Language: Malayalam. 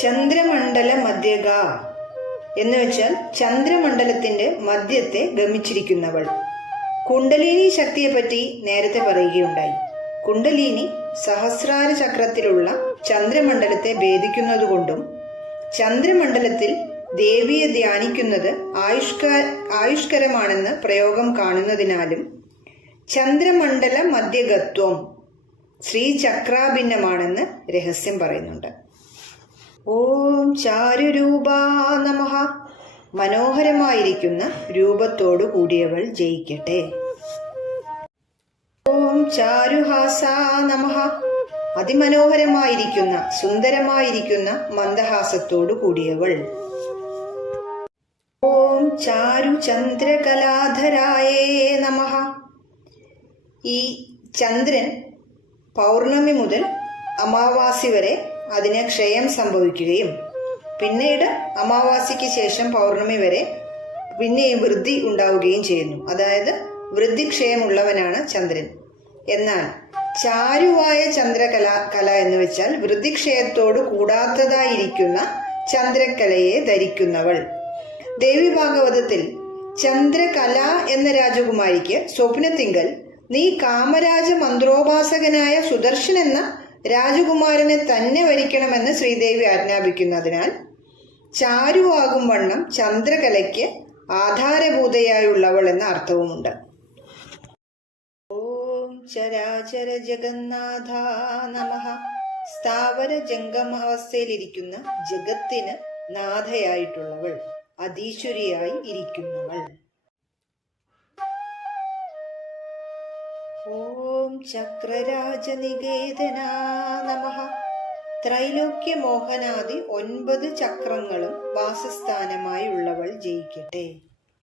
ചന്ദ്രമണ്ഡല മധ്യഗ എന്ന് വെച്ചാൽ ചന്ദ്രമണ്ഡലത്തിന്റെ മധ്യത്തെ ഗമിച്ചിരിക്കുന്നവൾ. കുണ്ടലിനി ശക്തിയെപ്പറ്റി നേരത്തെ പറയുകയുണ്ടായി. കുണ്ടലിനി സഹസ്രാര ചക്രത്തിലുള്ള ചന്ദ്രമണ്ഡലത്തെ ഭേദിക്കുന്നതുകൊണ്ടും ചന്ദ്രമണ്ഡലത്തിൽ ദേവിയെ ധ്യാനിക്കുന്നത് ആയുഷ്കരമാണെന്ന് പ്രയോഗം കാണുന്നതിനാലും ചന്ദ്രമണ്ഡല മധ്യഗത്വം ശ്രീചക്രാഭിന്നമാണെന്ന് രഹസ്യം പറയുന്നുണ്ട്. ഓം ചാരുരൂപാ നമഃ. മനോഹരമായിരിക്കുന്ന രൂപത്തോടു കൂടിയവൾ ജയിക്കട്ടെ. ഓം ചാരുഹാസാ നമഃ. അതിമനോഹരമായിരിക്കുന്ന സുന്ദരമായിരിക്കുന്ന മന്ദഹാസത്തോടു കൂടിയവൾ. ഓം ചാരു ചന്ദ്രകലാധരായേ നമഃ. ഈ ചന്ദ്രൻ പൗർണമി മുതൽ അമാവാസി വരെ അതിന് ക്ഷയം സംഭവിക്കുകയും പിന്നീട് അമാവാസിക്ക് ശേഷം പൗർണമി വരെ പിന്നെയും വൃദ്ധി ഉണ്ടാവുകയും ചെയ്യുന്നു. അതായത് വൃദ്ധിക്ഷയമുള്ളവനാണ് ചന്ദ്രൻ. എന്നാൽ ചാരുവായ ചന്ദ്രകല എന്ന് വെച്ചാൽ വൃദ്ധിക്ഷയത്തോട് കൂടാത്തതായിരിക്കുന്ന ചന്ദ്രകലയെ ധരിക്കുന്നവൾ. ദേവി ഭാഗവതത്തിൽ ചന്ദ്രകല എന്ന രാജകുമാരിക്ക് സ്വപ്നത്തിങ്കൽ നീ കാമരാജ മന്ത്രോപാസകനായ സുദർശൻ എന്ന രാജകുമാരനെ തന്നെ വരിക്കണമെന്ന് ശ്രീദേവി ആജ്ഞാപിക്കുന്നതിനാൽ ചാരുവാകും വണ്ണം ചന്ദ്രകലയ്ക്ക് ആധാരഭൂതയായുള്ളവൾ എന്ന അർത്ഥവുമുണ്ട്. ഓം ചരാചര ജഗന്നാഥ നമഃ. സ്ഥാവര ജംഗമാവസ്ഥയിലിരിക്കുന്ന ജഗത്തിന് നാഥയായിട്ടുള്ളവൾ, അധീശ്വരിയായി ഇരിക്കുന്നവൾ. ഓം ചക്രരാജനികേതനാ നമഃ. ത്രൈലോക്യമോഹനാദി 9 ചക്രങ്ങളും വാസസ്ഥാനമായി ഉള്ളവൾ ജയിക്കട്ടെ.